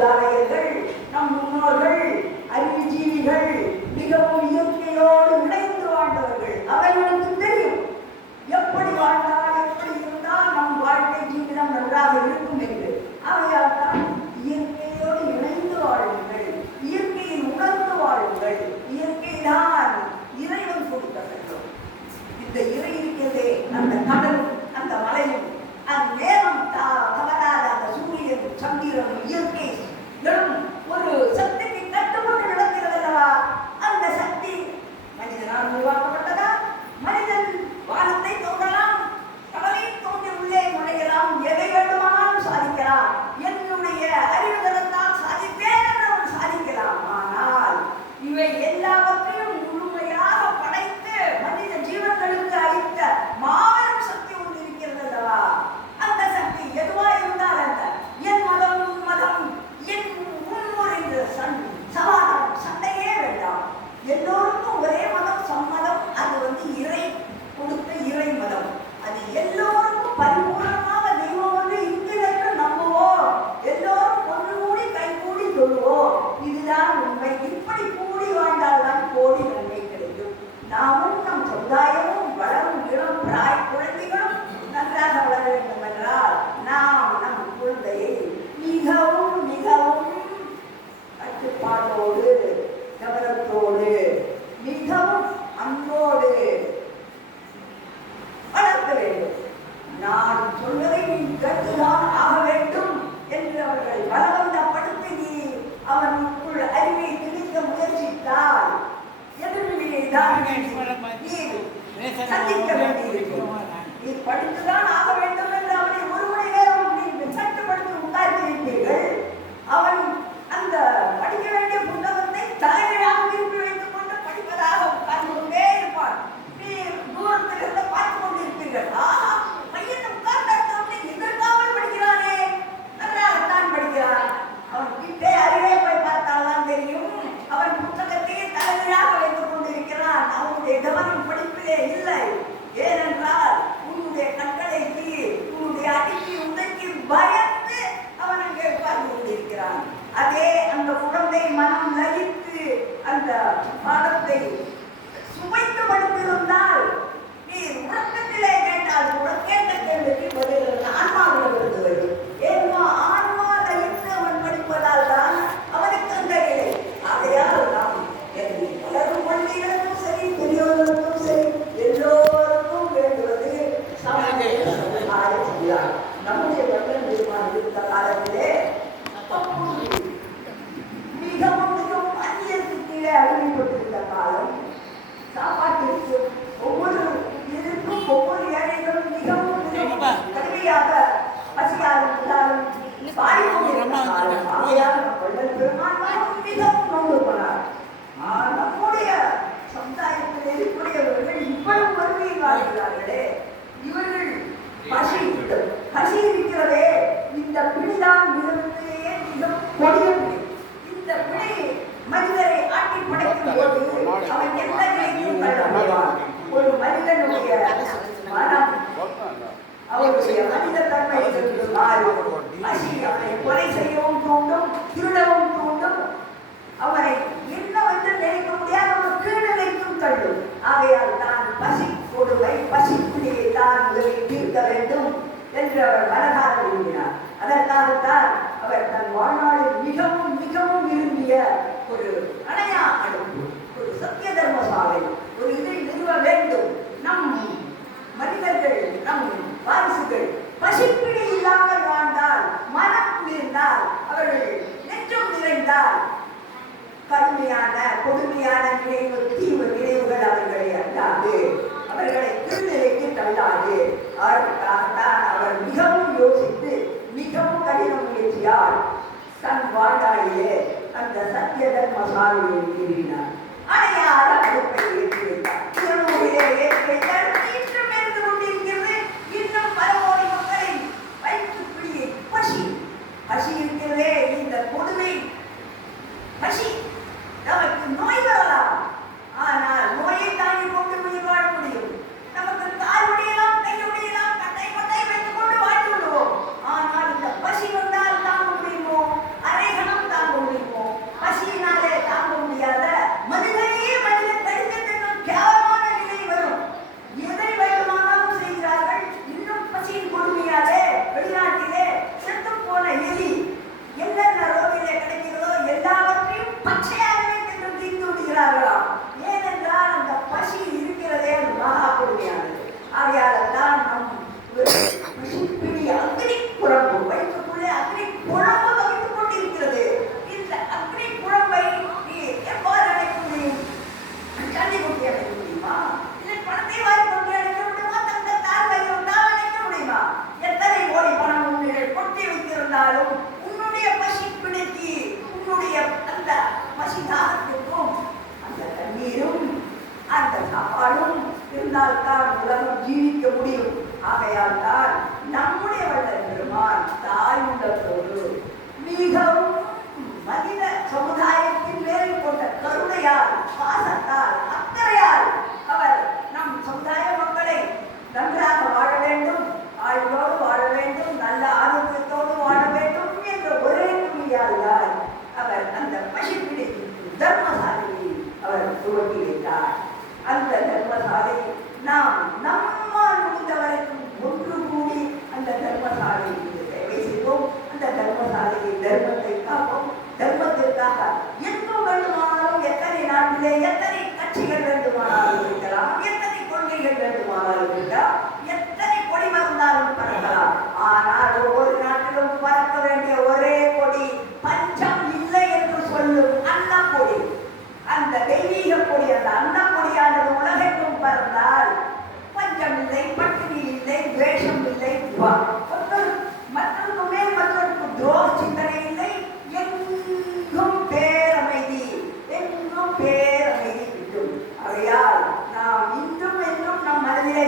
மூதாதையர்கள், நம் முன்னோர்கள், அறிவுஜீவிகள் மிகவும் இயற்கையோடு இணைந்து வாழ்ந்தவர்கள். அவர்களுக்கு தெரியும் எப்படி வாழ்ந்தால், எப்படி இருந்தால் நம் வாழ்க்கை ஜீவிதம் நன்றாக இருக்கும் என்று. அவையால் தான் இயற்கையோடு இணைந்து வாழுங்கள், இயற்கையில் உணர்ந்து வாழுங்கள். இயற்கைதான் இறைவன் கொடுத்த வேண்டும். இந்த இறை இருக்கிறதே, அந்த கடலும் அந்த மலையும் நேரம் தவறாத அந்த சூரியன் சந்திரன் இயற்கை ஒரு சக்திக்கு கட்டுப்பட்டு நடக்கிறது அல்லவா? அந்த சக்தி மனிதனால் உருவாக்கப்பட்டதா? மனிதன் வானத்தை தோன்றலாம், கடலை தோன்றி உள்ளே நுழையலாம், எதை வேண்டுமானாலும் சாதிக்கலாம். என்னுடைய அறிவுதலத்தால் சாதிப்பேன் என்று அவன் சாதிக்கலாம். ஆனால் இவை எல்லாவற்றையும் முழுமையாக படைத்து மனித ஜீவன்களுக்கு அளித்த மாபெரும் சக்தி ஒன்று இருக்கிறது அல்லவா? அந்த சக்தி எதுவா இருந்தால் அல்ல, என் மதம் உன் மதம், என் உன்முறை என்ற சமாதானம் சண்டையே வேண்டாம். எல்லோருக்கும் ஒரே மதம் சம்மதம். அது இறை கொடுத்த இறை மதம். அது எல்லோருக்கும் பரிபூர்ணமாக தெய்வம் ஒன்று இருக்கிறது நம்புவோம். எல்லோரும் ஒன்று கூடி கை கூடி சொல்லுவோம். இதுதான் உண்மை. இப்படி கூடி வாழ்ந்தால்தான் கோடி நன்மை கிடைக்கும். நாமும் நம் சமுதாயமும் வளரும் இளம் பிராய குழந்தைகளும் நன்றாக வளர வேண்டும் என்றால் நாம் நம் குழந்தையை மிகவும் மிகவும் கட்டுப்பாட்டோடு, கவனத்தோடு, மிகவும் அன்போடு வளர்க்க வேண்டும். நான் சொல்வதை நீ கற்றுதான் ஆக வேண்டும் என்று அவர்கள் பலவந்தப்படுத்தி நீ அவனுக்குள் அறிவை திணிக்க முயற்சித்தால் எதிர்வினைதான் நீ சந்திக்க வேண்டியிருக்கும். நீ படித்துதான் ஆக வேண்டும் என்று அவனை ஒரு மணி நேரம் நீங்கள் சட்டுப்படுத்தி உண்டாக்கியிருப்பீர்கள். அவன் அந்த படிக்க வேண்டிய புத்தகத்தை தலைமையாக திருப்பி வைத்துக் கொண்டு படிப்பதாக உட்கார்ந்து கொண்டே இருப்பான். நீ தூரத்தில் இருந்து பார்த்து கொண்டிருப்பீர்கள். ஆஹா, பையன் உட்கார்ந்து எதிர்க்காமல் படிக்கிறானே, நன்றாகத்தான் படிக்கிறான். அவன் கிட்டே அறிவே போய் பார்த்தால்தான் தெரியும் அவன் புத்தகத்தையே தலைமையாக வைத்துக் கொண்டிருக்கிறான். அவனுடைய கவனம் படிப்பிலே இல்லை. ஏனென்றால் உன்னுடைய கட்டளைக்கு, உன்னுடைய அடிக்கு உதைக்கு பயந்து அவன் அங்கே உட்கார்ந்து கொண்டிருக்கிறான். அதே அந்த குழந்தை மனம் லயித்து அந்த பாடத்தை சுவைத்து படித்திருந்தால், நீ உறக்கத்திலே கேட்டால் கூட கேட்ட கேள்விக்கு பதில் ஆன்மாவில் இருந்து வரும். ஏன்னா ஆன்மா லயித்து அவன் படிப்பதால் தான் அவனுக்கு அந்த நிலை. அதையால் தான் வளரும் குழந்தைகளுக்கும் சரி, பெரியவர்களுக்கும் சரி, எல்லோருக்கும் வேண்டுவது சமயம். நம்முடைய வள்ளல் பெருமான் இருந்த காலத்திலே மிகவும் மிகவும் அந்நியத்துக்கு கீழே அடிமைப்பட்டிருந்த காலம். சாப்பாட்டிற்கு ஒவ்வொரு இதற்கும் ஒவ்வொரு ஏழைகளும் மிகவும் கடுமையாக பசியாலும் இல்லாலும் பாடிக்கொண்டிருந்த காலம். ஆகையால் வள்ளல் பெருமான் மிகவும் நோன்பு போனார். நம்முடைய சமுதாயத்தில் இருக்கக்கூடியவர்கள் இவ்வளவு வறுமையை வாழ்கிறார்களே, இவர்கள் பசி இருக்கிறதே, இந்த பிடிதான் மிகத்திலேயே மிகவும் கொடிய பிடி. இந்த பிடி மனிதரை ஆட்டி படைக்கும் போது அவன் எந்த நிலைக்கும் தள்ளப்படுவான். ஒரு மனிதனுடைய மனம், அவருடைய மனித தன்மை பசி அவனை கொலை செய்யவும் தூண்டும், திருடவும் தூண்டும், அவனை என்ன வந்து நினைக்க முடியாத ஒரு கீழ்நிலைக்கும் தள்ளும். ஆகையால் தான் பசி கொடுமை, பசிப்பிடியை தான் முதலில் தீர்க்க வேண்டும் என்று அவர் மனதார விரும்பினார். அதற்காகத்தான் அவர் தன் வாழ்நாளில் மிகவும் மிகவும் விரும்பிய ஒரு அணையா அடுப்பு, ஒரு சத்திய தர்மசாலை, ஒரு இதை நிறுவ வேண்டும். நம் மனிதர்கள், நம் வாரிசுகள் பசிப்பிடி இல்லாமல் வாழ்ந்தால், மனம் குளிர்ந்தால், அவர்கள் நெஞ்சம் நிறைந்தால், கடுமையான கொடுமையான நினைவு, தீவு நினைவுகள் அவர்களை அல்லாது, அவர்களை திருநிலைக்கு தள்ளாது. அதற்காகத்தான் அவர் மிகவும் யோசித்து மிகவும் கடின முயற்சியால் தன் வாழ்நாளிலே அந்த சத்திய தர்மசாலையை நிறுவினார். அணையாத அடுப்பை ஏற்றி வைத்தார். திருநூலிலே ஏற்றி வைத்தார். இன்னும் இருந்து கொண்டிருக்கிறது. இன்னும் பல கோடி மக்களின் வயிற்று பிடியை பசி இருக்கிறதே, இந்த கொடுமை பசி. நமக்கு நோய் வரலாம், ஆனால் நோயை தாங்கி கொண்டு உயிர் வாழ முடியும். நமக்கு கால் உடையலாம், கை உடையலாம், கட்டை வைத்துக் கொண்டு வாழ்ந்து விடுவோம். ஆனால் இந்த பசி வந்தால் தாங்க முடியுமோ? அரைகணம் பின்னால் தான் உலகம் ஜீவிக்க முடியும். ஆகையால் தான் நம்முடைய வள்ளல் பெருமான் தாய் உள்ளத்தோடு மிகவும் மனித சமுதாயத்தின் மேல் கொண்ட கருணையால், பாசத்தால், அக்கறையால் அவர் நம் சமுதாய மக்களை நன்றாக வாழ வேண்டும், ஆயுளோடு வாழ வேண்டும், நல்ல ஆரோக்கியத்தோடு வாழ வேண்டும் என்ற ஒரே துணியால் தான் அவர் அந்த பசிப்பிடி தர்மசாலையை அவர் துவக்கி வைத்தார். அந்த தர்மசாலை நாம் நம்மால் முடிந்த வரைக்கும் ஒன்று கூடி அந்த தர்மசாலைக்கு சேவை செய்வோம். அந்த தர்மசாலையை தர்மத்தை காப்போம். தர்மத்திற்காக எங்கும் வேண்டுமானாலும், எத்தனை நாட்டிலே எத்தனை கட்சிகள் வேண்டுமானாலும் இருக்கலாம், எத்தனை கொள்கைகள் வேண்டுமானாலும் இருக்கலாம், எத்தனை கொடி மறந்தாலும் பறக்கலாம். ஆனால் ஒவ்வொரு நாட்டிலும் பறக்க வேண்டிய ஒரே கொடி பஞ்சம் இல்லை என்று சொல்லும் அன்னக்கொடி. அந்த தெய்வீக கொடி, அந்த அன்னக்கொடியானது உலகெங்கும் பறந்தால் பஞ்சம் இல்லை, பட்டினி இல்லை, துவேஷம் இல்லை, மற்றொருக்கு மேல் மற்றொருக்கு துரோக சிந்தனை இல்லை, எங்கும் பேரமைதி, எங்கும் பேரமைதி கிட்டும். ஆகையால் நாம் இன்றும் என்றும் நம் மனதிலே